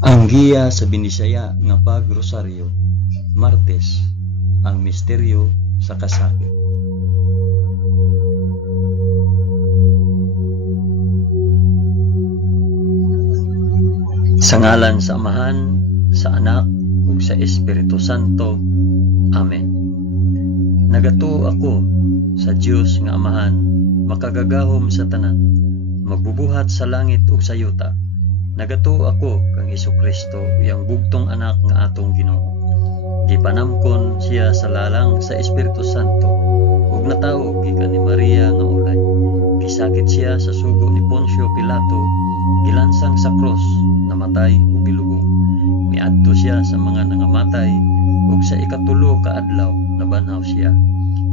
Ang giya sa Binisaya nga pagrosaryo, Martes, ang misteryo sa kasakit. Sa ngalan sa Amahan, sa Anak, ug sa Espiritu Santo. Amen. Nagato ako sa Dios nga Amahan, makagagahom sa tanan, magbubuhat sa langit ug sa yuta. Nagato ako kang Hesukristo, yang bugtong anak nga atong Ginoo. Gipanamkon siya sa lalang sa Espiritu Santo, ug natawo gikan ni Maria nga ulay. Gisakit siya sa sugo ni Poncio Pilato, gilansang sa cross, namatay ug gilubong. Miadto siya sa mga nangamatay, ug sa ikatulo ka adlaw nabanhaw siya.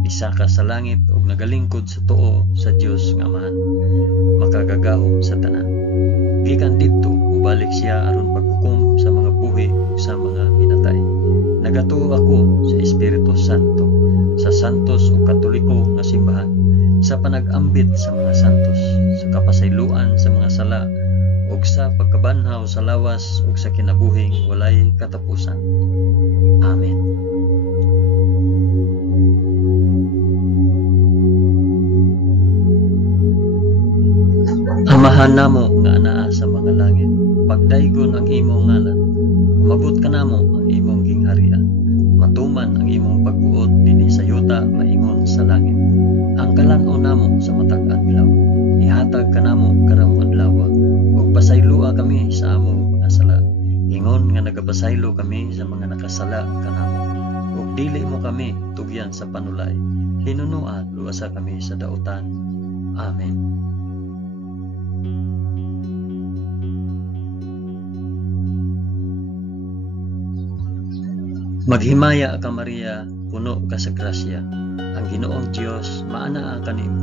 Nisaka sa langit ug nagalingkod sa tuo sa Dios nga Amahan, makagagahom sa tanan. Gikan didto ubalik siya aron paghukom sa mga buhi ug sa mga minatay. Nagatuo ako sa Espiritu Santo, sa santos ug katoliko nga simbahan, sa panag-ambit sa mga santos, sa kapasayloan sa mga sala, ug sa pagkabanhaw sa lawas ug sa kinabuhing walay katapusan. Amen. Amahan namo nga anaa sa mga langit, pagdaygon ang imong ngalan, umabot ka namo ang imong gingharian, matuman ang imong pagbuot dinhi sa yuta maingon sa langit. Ang kalan-on namo sa matag adlaw, ihatag ka namo karong adlaw, ug pasaylua kami sa among mga sala, ingon nga nagapasaylo kami sa mga nakasala kanamo, ug dili mo kami tugyan sa panulay, hinunua luwasa kami sa dautan. Amen. Maghimaya ka Maria, puno ka sa grasya, ang Ginoong Dios maanaa kanimo.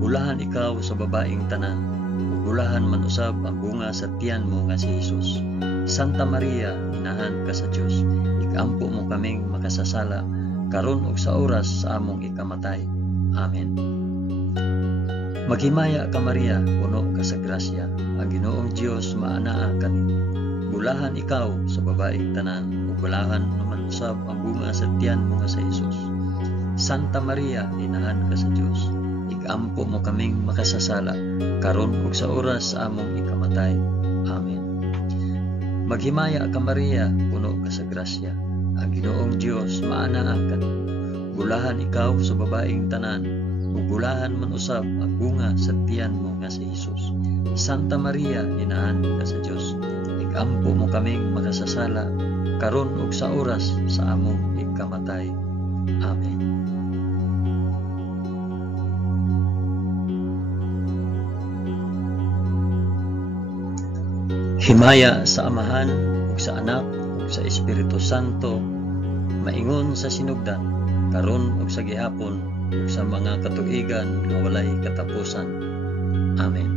Bulahan ikaw sa babaeng tanan, ug bulahan man usab ang bunga sa tiyan mo nga si Hesus. Santa Maria, inahan ka sa Dios, ikampo mo kaming makasasala, karon ug sa oras sa among ikamatay. Amen. Maghimaya ka Maria, puno ka sa grasya, ang Ginoong Dios maanaa kanimo. Bulahan ikaw sa babaeng tanan, ug bulahan naman usab ang bunga sa tiyan mo nga sa Hesus. Santa Maria, inahan ka sa Dios, ikampo mo kaming makasasala, karon ug sa oras sa among ikamatay. Amen. Maghimaya ka Maria, puno ka sa grasya, ang Ginoong Dios maanaa kanimo. Bulahan ikaw sa babaeng tanan, ug bulahan man usab ang bunga sa tiyan mo nga sa Hesus. Santa Maria, inahan ka sa Dios, ikampo mo kaming makasasala, karon ug sa oras sa among ikamatay. Amen. Himaya sa Amahan ug sa Anak ug sa Espiritu Santo, maingon sa sinugdan, karon ug sa gihapon ug sa mga katuigan nga walay katapusan. Amen.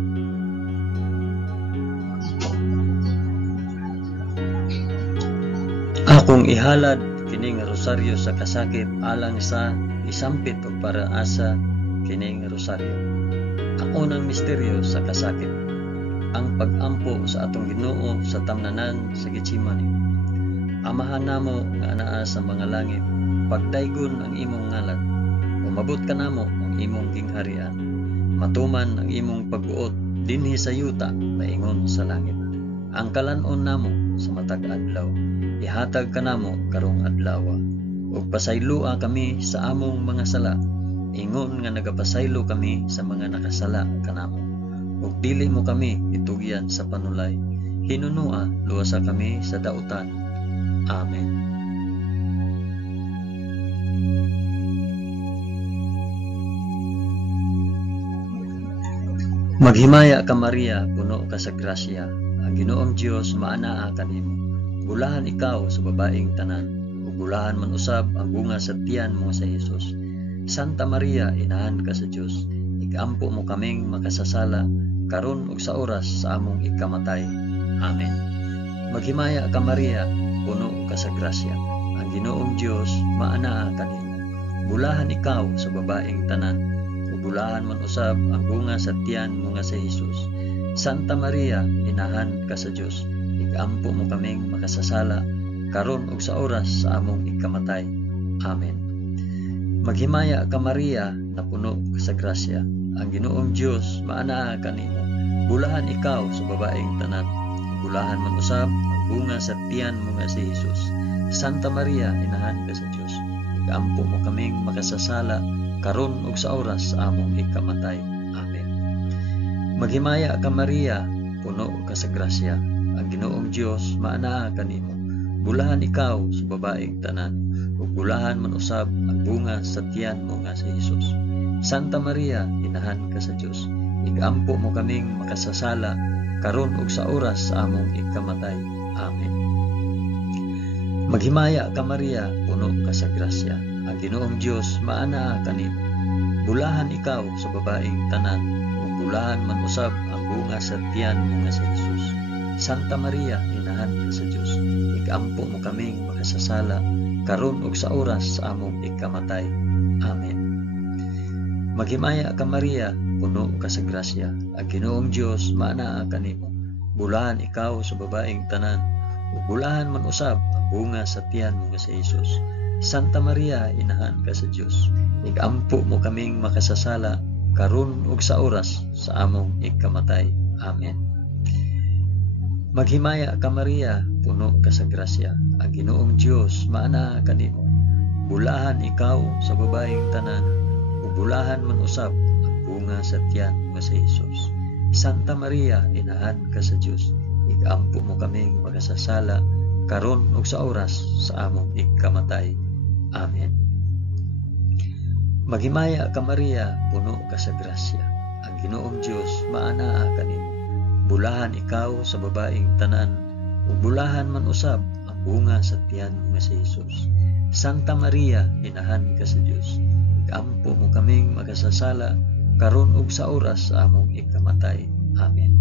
Akong ihalad kini nga rosaryo sa kasakit alang sa isampit ug para asa kini nga rosaryo. Ang unang misteryo sa kasakit, ang pag-ampo sa atong Ginoo sa tamnanan sa Getsemani. Amahan namo nga anaa sa mga langit, pagdaygon ang imong ngalan, umabot ka namo ang imong gingharian, matuman ang imong pagbuot dinhi sa yuta maingon sa langit. Ang kalan-on namo sa matag adlaw, ihatag ka namo karong adlaw, ug pasaylua kami sa among mga sala, ingon nga nagapasaylo kami sa mga nakasala kanamo, ug dili mo kami itugyan sa panulay, hinunua luwasa kami sa dautan. Amen. Maghimaya ka Maria, puno ka sa grasya, ang Ginoong Dios maanaa kanimo. Bulahan ikaw sa babaeng tanan, ug bulahan man usab ang bunga sa tiyan mo sa Hesus. Santa Maria, inahan ka sa Dios, ikampo mo kaming makasasala, karon ug sa oras sa among ikamatay. Amen. Maghimaya ka Maria, puno ka sa grasya, ang Ginoong Dios maanaa kanimo. Bulahan ikaw sa babaeng tanan, ug bulahan man usab ang bunga sa tiyan mo nga sa Hesus. Santa Maria, inahan ka sa Dios, igampo mo kaming makasasala, karon ug sa oras sa among ikamatay. Amen. Maghimaya ka Maria, na puno ka sa grasya. Ang Ginoong Dios maanaa kanimo. Bulahan ikaw sa babaeng tanan. Bulahan man usab ang bunga sa tiyan mo nga si Jesus. Santa Maria, inahan ka sa Dios. Igampo mo kaming makasasala, karon ug sa oras sa among ikamatay. Amen. Maghimaya ka Maria, puno ka sa grasya. Ang Ginoong Dios maanaa kanimo. Bulahan ikaw sa babaeng tanan, ug bulahan man usab ang bunga sa tiyan mo nga si Jesus. Santa Maria, inahan ka sa Dios. Igampo mo kaming makasasala, karon ug sa oras sa among ikamatay. Amen. Maghimaya ka Maria, puno ka sa grasya. Ang Ginoong Dios maanaa kanimo. Bulahan ikaw sa babaeng tanan, ug bulahan man usab ang bunga sa tiyan mo nga si Jesus. Santa Maria, inahan ka sa Dios. Igampo mo kaming makasasala, karon ug sa oras sa among ikamatay. Amen. Maghimaya ka Maria, puno ka sa grasya. Ang Ginoong Dios maanaa kanimo. Bulahan ikaw sa babaeng tanan, ug bulahan man usab ang bunga sa tiyan mo nga si Jesus. Santa Maria, inahan ka sa Dios. Igampo mo kaming makasasala, karon ug sa oras sa among ikamatay. Amen. Maghimaya ka Maria, puno ka sa grasya. Ang Ginoong Dios maanaa kanimo. Bulahan ikaw sa babaeng tanan, ug bulahan man usab ang bunga sa tiyan nga si Jesus. Santa Maria, inahan ka sa Dios. Igampo mo kaming makasasala, karon ug sa oras sa among ikamatay. Amen. Maghimaya ka Maria, puno ka sa grasya. Ang Ginoong Dios maanaa kanimo. Bulahan ikaw sa babaeng tanan, ug bulahan man usab ang bunga sa tiyan nga si Jesus. Santa Maria, inahan ka sa Dios. Igampo mo kaming makasasala, karon ug sa oras sa among ikamatay. Amen.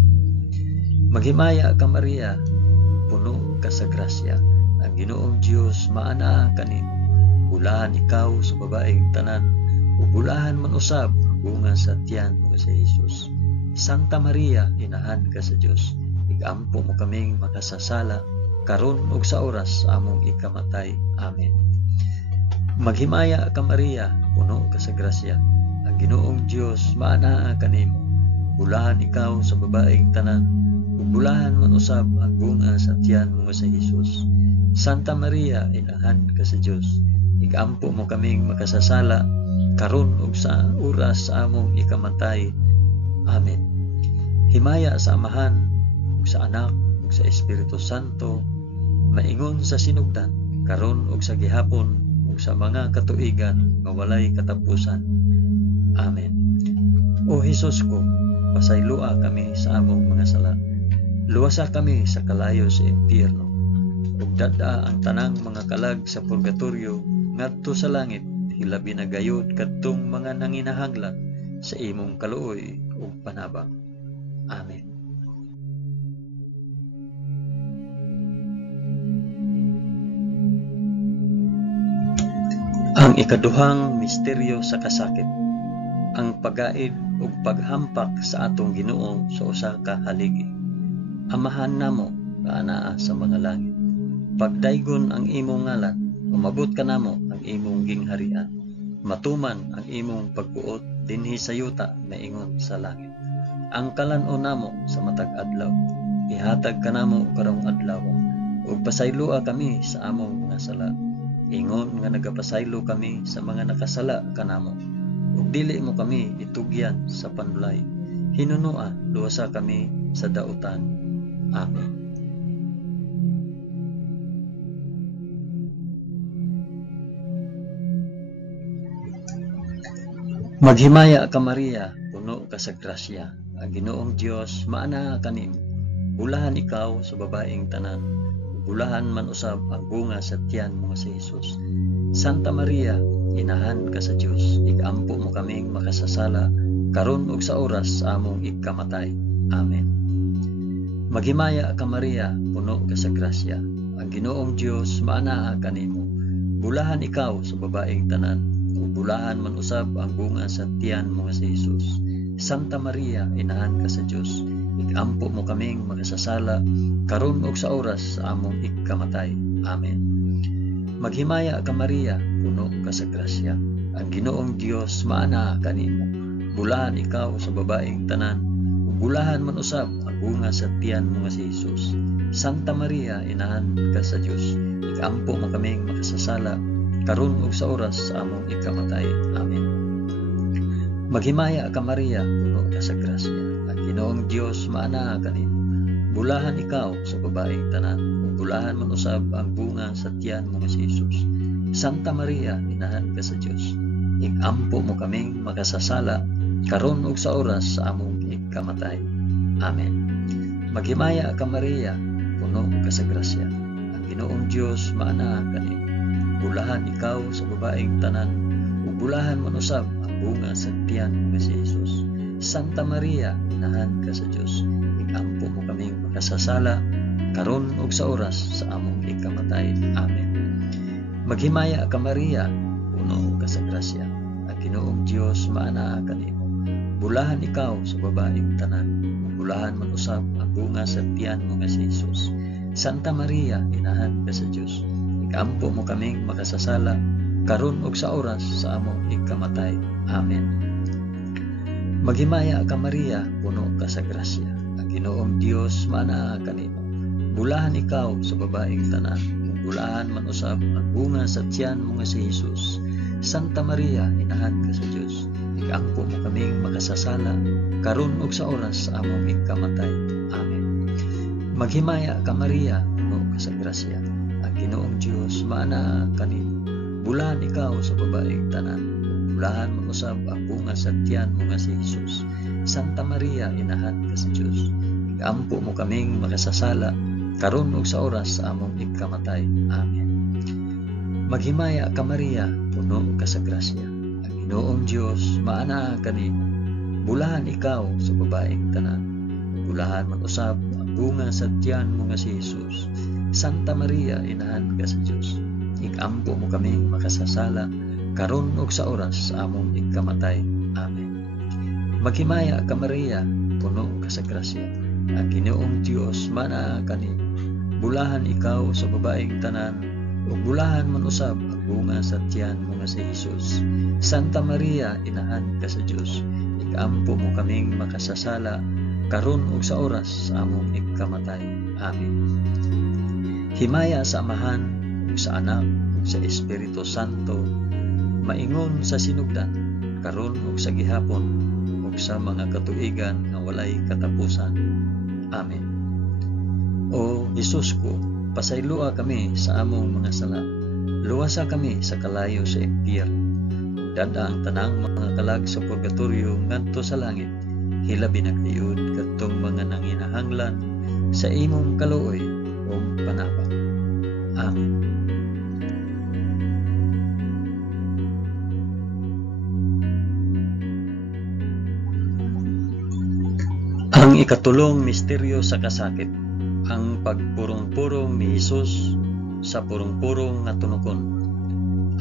Maghimaya ka Maria, puno ka sa grasya. Ang Ginoong Dios maanaa kanimo. Bulahan ikaw sa babaeng tanan, ug bulahan man usab ang bunga sa tiyan nga si Jesus. Santa Maria, inahan ka sa Dios. Igampo mo kaming makasasala, karon ug sa oras sa among ikamatay. Amen. Maghimaya ka Maria, puno ka sa grasya. Ang Ginoong Dios maanaa kanimo. Bulahan ikaw sa babaeng tanan, ug bulahan man usab ang bunga sa tiyan mo nga si Jesus. Santa Maria, inahan ka sa Dios. Igampo mo kaming makasasala, karon ug sa oras sa among ikamatay. Amen. Himaya sa Amahan, ug sa Anak, ug sa Espiritu Santo, maingon sa sinugdan, karon ug sa gihapon, ug sa mga katuigan nga walay katapusan. Amen. O Hesus ko, pasaylua kami sa among mga sala. Luwasa kami sa kalayo sa impyerno, ug dada ang tanang mga kalag sa purgatorio ngadto sa langit, hilabi na gayud kadtong mga nanginahanglan sa imong kaluoy ug panabang. Amen. Ang ikaduhang misteryo sa kasakit, ang pagaid ug paghampak sa atong Ginoo sa usa ka haligi. Amahan namo nga anaa sa mga langit, pagdaygon ang imong ngalan, umabot ka namo ang imong gingharian. Matuman ang imong pagbuot dinhi sa yuta maingon sa langit. Ang kalan-on namo sa matag adlaw, ihatag ka namo karong adlaw, ug pasaylua kami sa among mga sala. Ingon nga nagapasaylo kami sa mga nakasala kanamo, ug dili mo kami itugyan sa panulay. Hinunua, luwasa kami sa dautan. Amen. Maghimaya ka Maria, puno ka sa grasya. Ang Ginoong Dios maanaa kanimo. Bulahan ikaw sa babaeng tanan, bulahan man usab ang bunga sa tiyan mo si Jesus. Santa Maria, inahan ka sa Dios. Igampo mo kaming makasasala, karon ug sa oras sa among ikamatay. Amen. Maghimaya ka Maria, puno ka sa grasya. Ang Ginoong Dios maanaa kanimo. Bulahan ikaw sa babaeng tanan, ug bulahan man usab ang bunga sa tiyan mo si Jesus. Santa Maria, inahan ka sa Dios. ikampo mo kaming makasasala karon ug sa oras sa among ikamatay. Amen. Maghimaya ka Maria, puno ka sa grasya. Ang Ginoong Dios maana kanimo. Bulahan ikaw sa babaeng tanan, ug bulahan man usab ang bunga sa tiyan mo nga si Jesus. Santa Maria, inahan ka sa Dios, ikampo mo kaming makasasala karon ug sa oras sa among ikamatay. Amen. Maghimaya ka Maria, puno ka sa grasya. Ang Ginoong Dios maana kanimo. Bulahan ikaw sa babaeng tanan, ug bulahan man usab ang bunga sa tiyan mo nga si Jesus. Santa Maria, inahan ka sa Dios, ikampo mo kaming makasasala karon ug sa oras sa among ikamatay. Amen. Maghimaya ka Maria, puno ka sa grasya. Ang Ginoong Dios maana kanimo. Bulahan ikaw sa babaeng tanan, ug bulahan man usab ang bunga sa tiyan mo nga si Jesus. Santa Maria, inahan ka sa Dios, ikampo mo kaming makasasala karon ug sa oras sa among ikamatay. Amen. Maghimaya ka Maria, puno ka sa grasya. Ang Ginoong Dios maana kanimo. Bulahan ikaw sa babaeng tanan, ug bulahan man usab ang bunga sa tiyan mo nga si Jesus. Santa Maria, inahan ka sa Dios, ikampo mo kaming makasasala karon ug sa oras sa among ikamatay. Amen. Maghimaya ka Maria, puno ka sa grasya. Ang Ginoong Dios maana kanimo. Bulahan ikaw sa babaeng tanan, ug bulahan man usab ang bunga sa tiyan mo nga si Jesus. Santa Maria, inahan ka sa Dios, ikampo mo kaming makasasala karon ug sa oras sa among ikamatay. Amen. Maghimaya ka Maria, puno ka sa grasya. Ang Ginoong Dios maana kanimo. Bulahan ikaw sa babaeng tanan, bulahan man usab ang bunga sa tiyan mo nga si Jesus. Santa Maria, inahan ka sa Dios, ikampo mo kaming makasasala karon ug sa oras sa among ikamatay. Amen. Maghimaya ka Maria, puno ka sa grasya. Ang Ginoong Dios maana kanimo. Bulahan ikaw sa babaeng tanan, bulahan man usab ang bunga sa tiyan mo nga si Jesus. Santa Maria, inahan ka sa Dios, ikampo mo kaming makasasala karon ug sa oras sa among ikamatay. Amen. Maghimaya ka Maria, puno ka sa grasya. Ang Ginoong Dios maana kanimo. Bulahan ikaw sa babaeng tanan, ug bulahan man usab ang bunga sa tiyan mo nga si Jesus. Santa Maria, inahan ka sa Dios, ikampo mo kaming makasasala karon ug sa oras sa among ikamatay. Amen. Himaya sa Amahan ug sa Anak ug sa Espiritu Santo, maingon sa sinugdan karon ug sa gihapon ug sa mga katuigan nga walay katapusan. Amen. O Jesus ko, pasaylua kami sa among mga sala. Luwasa kami sa kalayo sa impyerno. Dada ang tanang mga kalag sa purgatorio ngadto sa langit. Hilabi na kayud kadtong mga nanginahanglan sa imong kaluoy o panabang. Amen. Ang ikatulong misteryo sa kasakit, ang pagpurong-purong ni Jesus sa purong-purong nga tunokon.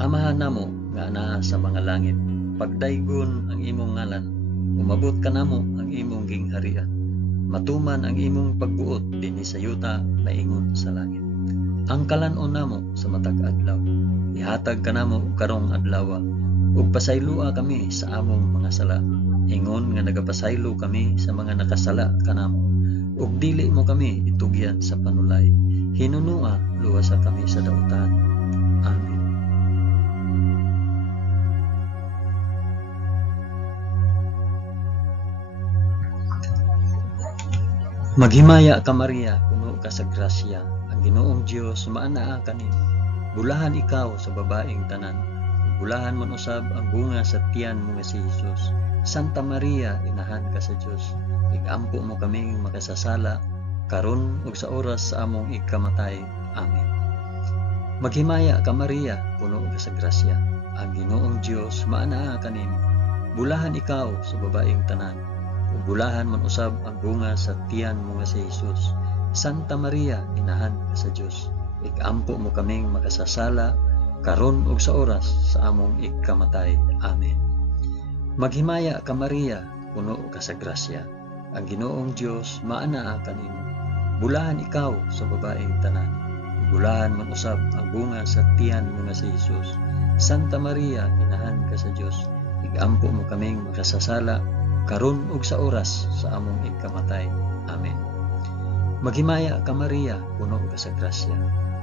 Amahan namo nga ana sa mga langit, pagdaygon ang imong ngalan, umabot ka namo ang imong gingharian. Matuman ang imong pagbuot dinhi sa yuta maingon sa langit. Ang kalanon namo sa matag adlaw, ihatag ka namo karong adlaw, ug pasaylua kami sa among mga sala. Ingon nga nagapasaylo kami sa mga nakasala kanamo, ug dili mo kami itugyan sa panulay. Hinunua luwasa kami sa dautan. Amen. Maghimaya ka Maria, puno ka sa grasya. Ang Ginoong Dios maanaa kanimo. Bulahan ikaw sa babaeng tanan, bulahan man usab ang bunga sa tiyan mo nga si Jesus. Santa Maria, inahan ka sa Dios, ikampo mo kaming makasasala karon ug sa oras sa among ikamatay. Amen. Maghimaya ka Maria, puno ka sa grasya. Ang Ginoong Dios maanaa kanimo. Bulahan ikaw sa babaeng tanan, ug bulahan man usab ang bunga sa tiyan mo nga si Jesus. Santa Maria, inahan ka sa Dios, ikampo mo kaming makasasala karon ug sa oras sa among ikamatay. Amen. Maghimaya ka Maria, puno ka sa grasya. ang Ginoong Dios maanaa kanimo. Bulahan ikaw sa babaeng tanan. Bulahan man usab ang bunga sa tiyan mo nga si Jesus. Santa Maria, inahan ka sa Dios. Igampo mo kaming makasasala karon ug sa oras sa among ikamatay. Amen. Maghimaya ka Maria, puno ka sa grasya.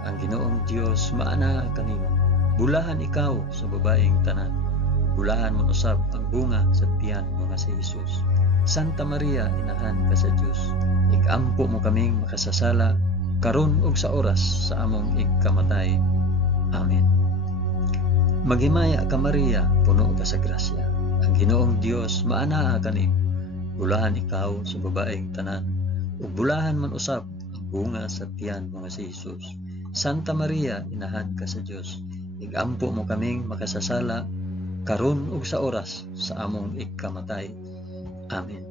Ang Ginoong Dios maanaa kanimo. Bulahan ikaw sa babaeng tanan. Bulahan man usab ang bunga sa tiyan mo nga si Jesus. Santa Maria, inahan ka sa Dios. Igampo mo kaming makasasala karon ug sa oras sa among ikamatay. Amen. Maghimaya ka Maria, puno ka sa grasya. Ang Ginoong Dios maanaa kanimo. Bulahan ikaw sa babaeng tanan. Ug bulahan man usab ang bunga sa tiyan mo nga si Jesus. Santa Maria, inahan ka sa Dios. Igampo mo kaming makasasala karon ug sa oras sa among ikamatay. Amen.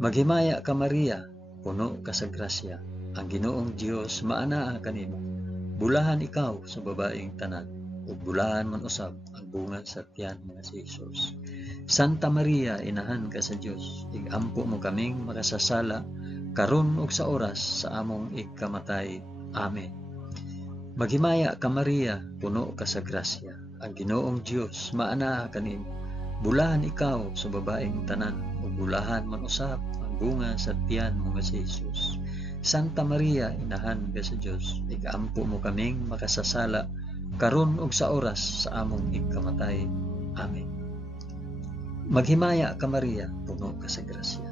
Maghimaya ka Maria, puno ka sa grasya. Ang Ginoong Dios maanaa kanimo. Bulahan ikaw sa babaeng tanan. Ug bulahan man usab ang bunga sa tiyan nga si Jesus. Santa Maria, inahan ka sa Dios. Igampo mo kaming makasasala karon ug sa oras sa among ikamatay. Amen. Maghimaya ka Maria, puno ka sa grasya. Ang Ginoong Dios maanaa kanimo. Bulahan ikaw sa babaeng tanan. Ug bulahan man usab ang bunga sa tiyan mo nga si Jesus. Santa Maria, inahan ka sa Dios. Igampo mo kaming makasasala karon ug sa oras sa among ikamatay. Amen. Maghimaya ka Maria, puno ka sa grasya.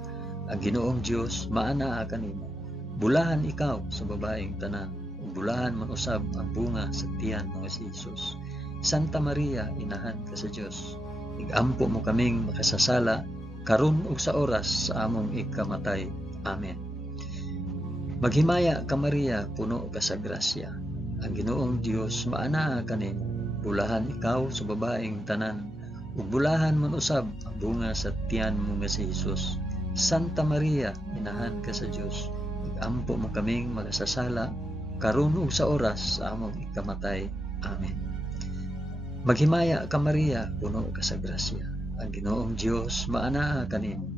Ang Ginoong Dios maanaa kanimo. Bulahan ikaw sa babaeng tanan. Ug bulahan man usab ang bunga sa tiyan mo nga si Jesus. Santa Maria, inahan ka sa Dios. Igampo mo kaming makasasala karon ug sa oras sa among ikamatay. Amen. Maghimaya ka Maria, puno ka sa grasya. Ang Ginoong Dios maanaa kanimo. Bulahan ikaw sa babaeng tanan. Ug bulahan man usab ang bunga sa tiyan mo nga si Jesus. Santa Maria, inahan ka sa Dios. Igampo mo kaming makasasala karon ug sa oras sa among ikamatay. Amen. Maghimaya ka Maria, puno ka sa grasya. Ang Ginoong Dios maanaa kanimo.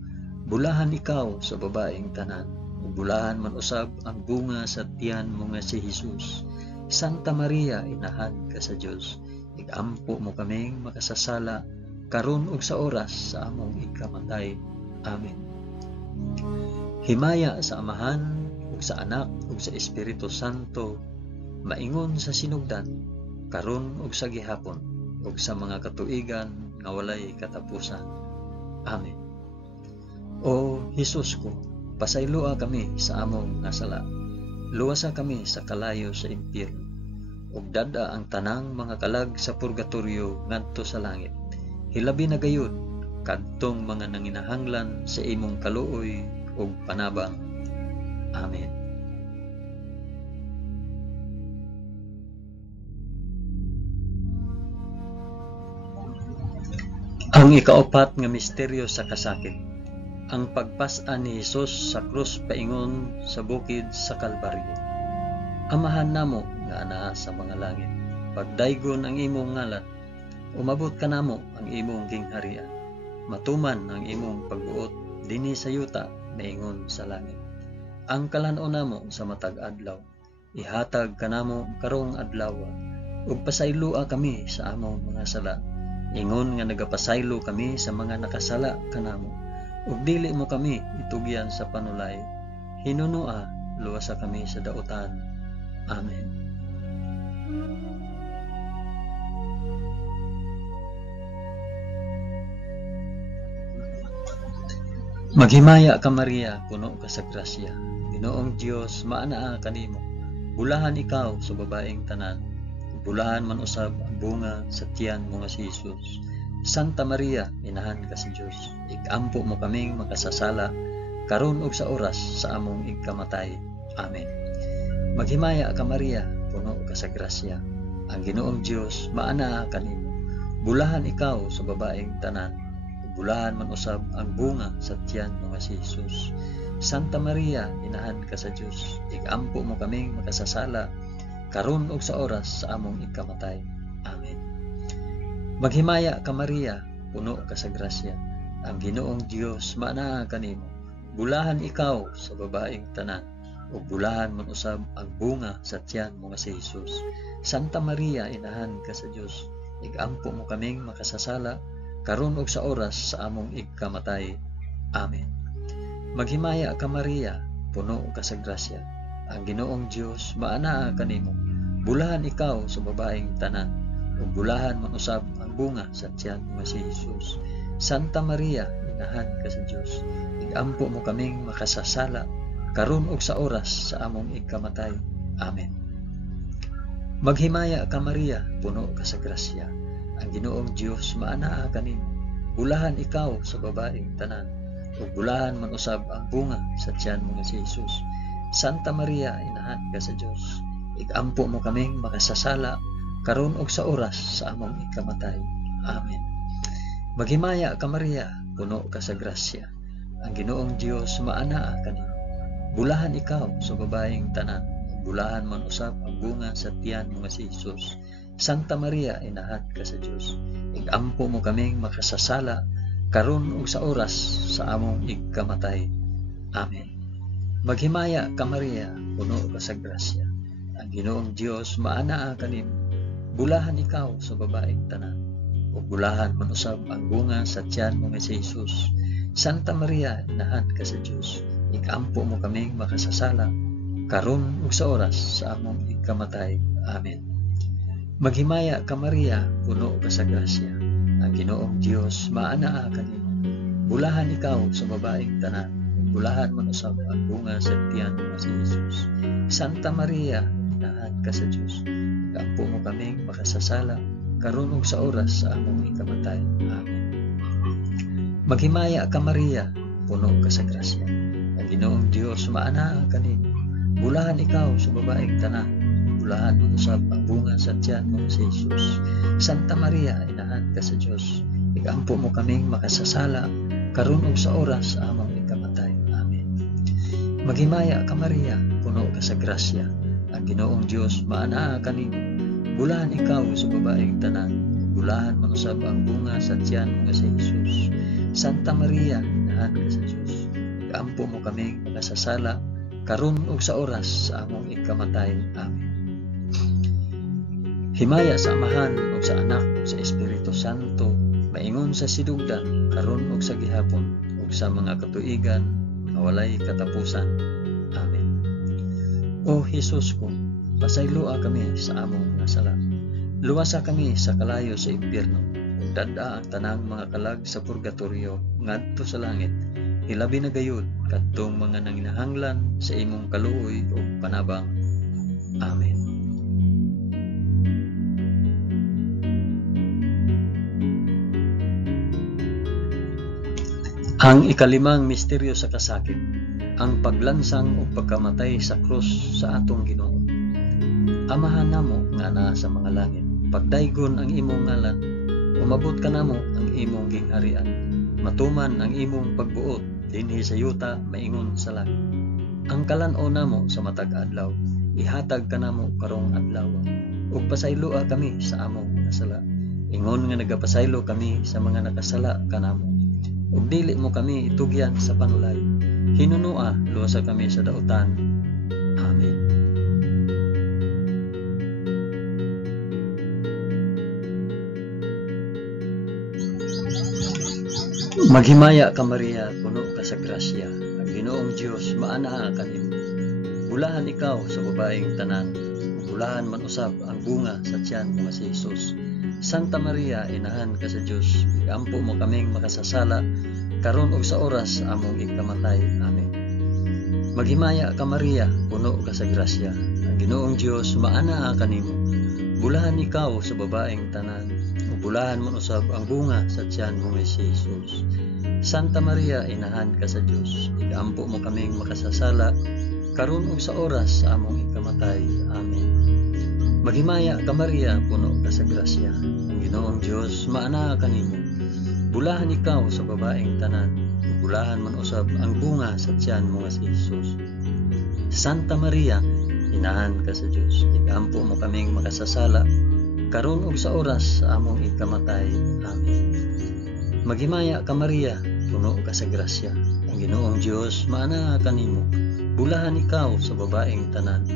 Bulahan ikaw sa babaeng tanan. Ug bulahan man usab ang bunga sa tiyan mo nga si Jesus. Santa Maria, inahan ka sa Dios. Igampo mo kaming makasasala karon ug sa oras sa among ikamatay. Amen. Himaya sa Amahan ug sa Anak ug sa Espiritu Santo, maingon sa sinugdan, karon ug sa gihapon, ug sa mga katuigan nga walay katapusan. Amen. O Jesus ko, pasayloa kami sa among nasala. Luwasa kami sa kalayo sa impyerno. Ug dada ang tanang mga kalag sa purgatorio ngadto sa langit. Hilabi na gayud kadtong mga nanginahanglan sa imong kaluoy ug panabang. Amen. Ang ikaapat nga misteryo sa kasakit, ang pagpas-an ni Hesus sa krus paingon sa bukid sa Kalbaryo. Amahan namo nga anaa sa mga langit, pagdaygon ang imong ngalan, umabot ka namo ang imong gingharian, matuman ang imong pagbuot dinhi sa yuta naingon sa langit. Ang kalan-o namo sa matag adlaw, ihatag kanamo karong adlaw, ug pasaylua kami sa among mga sala, ingon nga nagapasaylo kami sa mga nakasala kanamo, ug dili mo kami itugyan sa panulay, hinunua luwasa kami sa dautan. Amen. Maghimaya ka Maria, puno ka sa grasya. Ginoong Dios maanaa kanimo. Bulahan ikaw sa babaeng tanan. Bulahan man usab ang bunga sa tiyan mo nga si Jesus. Santa Maria, inahan ka sa Dios. Igampo mo kaming makasasala karon ug sa oras sa among ikamatay. Amen. Maghimaya ka Maria, puno ka sa grasya. Ang Ginoong Dios maanaa kanimo. Bulahan ikaw sa babaeng tanan. Bulahan man usab ang bunga sa tiyan mo nga si Jesus. Santa Maria, inahan ka sa Dios. Igampo mo kaming makasasala karon ug sa oras sa among ikamatay. Amen. Maghimaya ka Maria, puno ka sa grasya. Ang Ginoong Dios maanaa kanimo. bulahan ikaw sa babaeng tanan, ug bulahan man usab ang bunga sa tiyan mo nga si Hesus. Santa Maria, inahan ka sa Dios, igampo mo kaming makasasala, karon ug sa oras sa among igkamatay. Amen. Maghimaya ka Maria, puno ka sa grasya, ang Ginoong Dios maanaa kanimo. Bulahan ikaw sa babaeng tanan, ug bulahan man usab ang bunga sa tiyan mo nga si Hesus. Santa Maria, inahan ka sa Dios, igampo mo kaming makasasala, karon ug sa oras sa among igkamatay. Amen. Maghimaya ka Maria, puno ka sa grasya, ang Ginoong Dios maanaa kanimo. Bulahan ikaw sa babaeng tanan, ug bulahan man usab ang bunga sa tiyan mo nga si Hesus. Santa Maria, inahan ka sa Dios, igampo mo kaming makasasala, karon ug sa oras sa among igkamatay. Amen. Maghimaya ka Maria, puno ka sa grasya, ang Ginoong Dios maanaa kanimo. Bulahan ikaw sa babaeng tanan, bulahan man usab ang bunga sa tiyan mo nga si Hesus. Santa Maria, inahan ka sa Dios, igampo mo kaming makasasala, karon ug sa oras sa among igkamatay. Amen. Maghimaya ka Maria, puno ka sa grasya, ang Ginoong Dios maanaa kanimo. Bulahan ikaw sa babaeng tanan, ug bulahan man usab ang bunga sa tiyan mo nga si Hesus. Santa Maria, inahan ka sa Dios, igampo mo kaming makasasala, karon ug sa oras sa among igkamatay. Amen. Maghimaya ka Maria, puno ka sa grasya, ang Ginoong Dios maanaa kanimo. Bulahan ikaw sa babaeng tanan, ug bulahan man usab ang bunga sa tiyan mo nga si Hesus. Santa Maria, inahan ka sa Dios, igampo mo kaming makasasala, karon ug sa oras sa among ikamatay. Amen. Maghimaya ka Maria, puno ka sa grasya, ang Ginoong Dios maanaa kanimo. Bulahan ikaw sa babaeng tanan, bulahan mo usab ang bunga sa tiyan mo si Hesus. Santa Maria, inahan ka sa Dios, igampo mo kaming makasasala, karon ug sa oras sa among ikamatay. Amen. Maghimaya ka Maria, puno ka sa grasya, ang Ginoong Dios maanaa kanimo. Bulahan ikaw sa babaeng tanan, bulahan man usab ang bunga sa tiyan mo nga si Hesus. Santa Maria, inahan ka sa Dios, igampo mo kaming makasasala, karon ug sa oras sa among ikamatay. Amen. Himaya sa Amahan ug sa Anak ug sa Espiritu Santo, maingon sa sidugdan, karon ug sa gihapon, ug sa mga katuigan nga walay katapusan. Amen. O Hesus ko, pasayloa kami sa among mga sala. Luwasa kami sa kalayo sa impyerno, ug dad-a ang tanang mga kalag sa purgatorio ngadto sa langit. Hilabi na gayud kadtong mga nanginahanglan sa imong kaluoy ug panabang. Amen. Ang ikalimang misteryo sa kasakit, ang paglansang o pagkamatay sa krus sa atong Ginoo. Amahan namo nga naa sa mga langit, pagdaygon ang imong ngalan, umabot ka namo ang imong gingharian, matuman ang imong pagbuot dinhi sa yuta maingon sa langit. Ang kalan-o namo sa matag adlaw, ihatag ka namo karong adlaw, ug pasayloa kami sa among mga sala. Ingon nga nagapasaylo kami sa mga nakasala kanamo. Ug dili mo kami itugyan sa panulay. Hinunua luwasa kami sa dautan. Amen. Maghimaya ka Maria, puno ka sa grasya, ang Ginoong Dios maanaa kanimo. Bulahan ikaw sa babaeng tanan, bulahan man usab ang bunga sa tiyan mo nga si Hesus. Santa Maria, inahan ka sa Dios, igampo mo kaming makasasala, karon ug sa oras sa among ikamatay. Amen. Maghimaya ka Maria, puno ka sa grasya, ang Ginoong Dios maanaa kanimo. Bulahan ikaw sa babaeng tanan, ug bulahan man usab ang bunga sa tiyan mo nga si Hesus. Santa Maria, inahan ka sa Dios, igampo mo kaming makasasala, karon ug sa oras sa among ikamatay. Amen. Maghimaya ka Maria, puno ka sa grasya, ang Ginoong Dios maanaa kanimo. Bulahan ikaw sa babaeng tanan, bulahan man usab ang bunga sa tiyan mo nga si Hesus. Santa Maria, inahan ka sa Dios, igampo mo kaming makasasala, karon ug sa oras sa among ikamatay. Amen. Maghimaya ka Maria, puno ka sa grasya, ang ang Ginoong Dios maana kanimo. Bulahan ikaw sa babaeng tanan,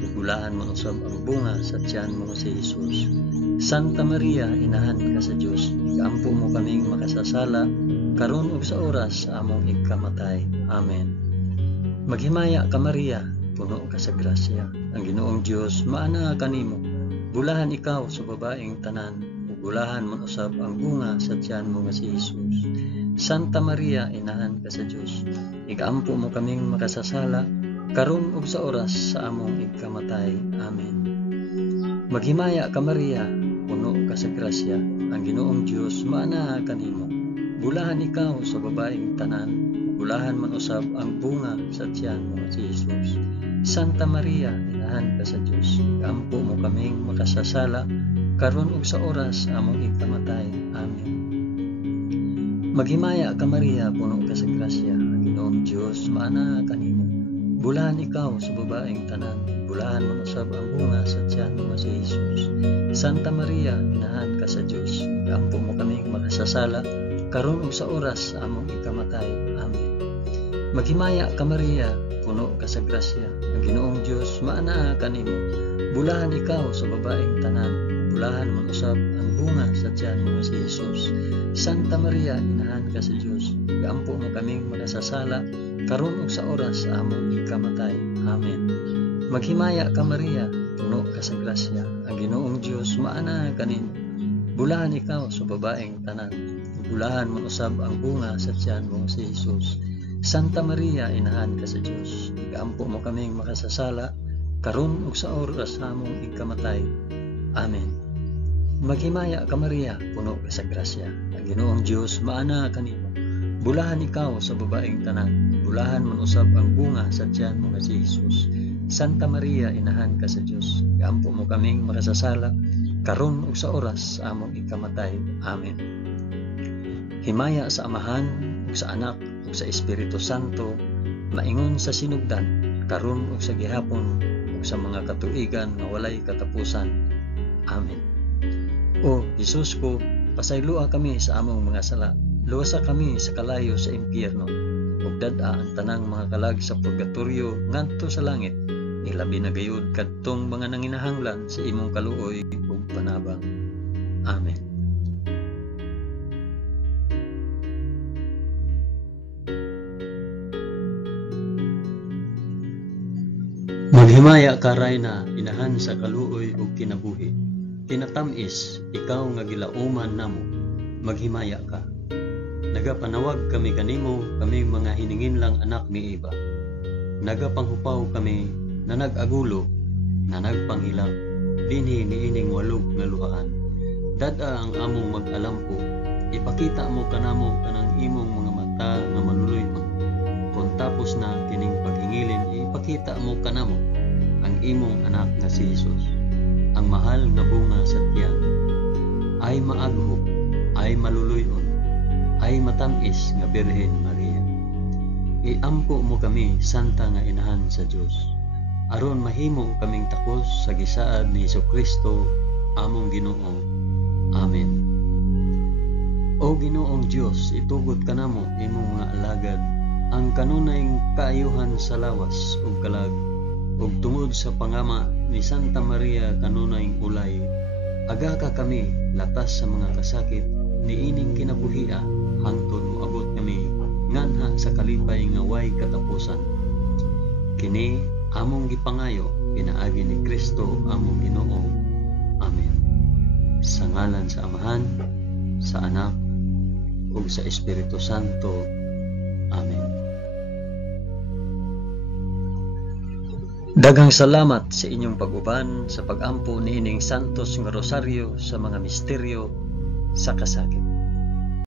ug bulahan man usab ang bunga sa tiyan mo si Jesus. Santa Maria, inahan ka sa Dios, ikampo mo kaming makasasala karon ug sa oras sa among ikamatay. Amen. Maghimaya ka Maria, puno ka sa grasya, ang Ginoong Dios maana kanimo. Bulahan ikaw sa babaeng tanan, ug bulahan man usab ang bunga sa tiyan mo nga si Jesus. Santa Maria, inahan ka sa Dios, ikampo mo kaming makasasala karon ug sa oras sa among ikamatay. Amen. Maghimaya ka Maria, puno ka sa grasya, ang Ginoong Dios maana kanimo. Bulahan ikaw sa babaeng tanan, bulahan man usab ang bunga sa tiyan mo nga si Jesus. Santa Maria, inahan ka sa Dios, ikampo mo kaming makasasala karon ug sa oras sa among ikamatay. Amen. Maghimaya ka Maria, puno ka sa grasya, ang Ginoong Dios maana kanimo. Bulahan ikaw sa babaeng tanan, bulahan man usab ang bunga sa tiyan mo nga si Jesus. Santa Maria, inahan ka sa Dios, ikampo mo kaming makasasala karon ug sa oras sa among ikamatay. Amen. Maghimaya ka Maria, puno ka sa grasya, ang Ginoong Dios maana kanimo. Bulahan ikaw sa babaeng tanan, bulahan man usab ang bunga sa tiyan mo nga si Jesus. Santa Maria, inahan ka sa Dios, ikampo mo kaming makasasala karon ug sa oras sa among ikamatay. Amen. Maghimaya ka Maria, puno ka sa grasya, ang Ginoong Dios maana kanimo. Bulahan ikaw sa babaeng tanan, bulahan man usab ang bunga sa tiyan mo si Jesus. Santa Maria, inahan ka sa Dios, ikampo mo kaming makasasala karon ug sa oras sa among ikamatay. Amen. Maghimaya ka Maria, puno ka sa grasya, ang Ginoong Dios maana kanimo. Bulahan ikaw sa babaeng tanan, bulahan man usab ang bunga sa tiyan mo nga si Jesus. Santa Maria, inahan ka sa Dios, ikampo mo kaming makasasala karon ug sa oras sa among ikamatay. Amen. Himaya sa Amahan ug sa Anak ug sa Espiritu Santo, maingon sa sinugdan karon ug sa gihapon ug sa mga katuigan nga walay katapusan. Amen. O Jesus ko, pasaylua kami sa among mga sala, luwasa kami sa kalayo sa impyerno, ug dad-a ang tanang mga kalag sa purgatorio ngadto sa langit, ilabi na gayud kadtong mga nanginahanglan sa imong kaluoy ug panabang. Amen. Maghimaya ka Rayna, inahan sa kaluoy ug kinabuhi. Tinatamis, ikaw nga gilauman namo, maghimaya ka. Nagapanawag kami kanimo, kami mga hininginlang anak ni Eva. Nagapanghupaw kami, na nag-agulo, na nagpanghilak, dinhi niining walog nga luhaan. Dada ang among mag-alampo, ipakita mo kanamo kanang imong mga mata nga maluluyman. Kung tapos na kining paghingilin, ipakita mo kanamo ang imong anak nga si Jesus. Ang mahal nga bunga sa tiyan, ay maaghop, ay maluluyon, ay matamis nga Birhen Maria. Iampo mo kami, Santa nga Inahan sa Dios, aron mahimo kaming takos sa gisaad ni Jesucristo, among Ginoo. Amen. O Ginoong Dios, itugod kanamo imong mga alagad ang kanunayng kaayuhan sa lawas ug kalag, ug tungod sa pangama ni Santa Maria kanunayng ulay, aga ka kami latas sa mga kasakit niining kinabuhia hangtod moabot kami nganha sa kalipay nga way katapusan. Kini among gipangayo pinaagi ni Kristo among Ginoo. Amen. Sa ngalan sa Amahan, sa Anak, ug sa Espiritu Santo. Amen. Daghang salamat sa inyong pag-uban sa pag-ampo niining Santos nga Rosaryo sa mga misteryo sa kasakit.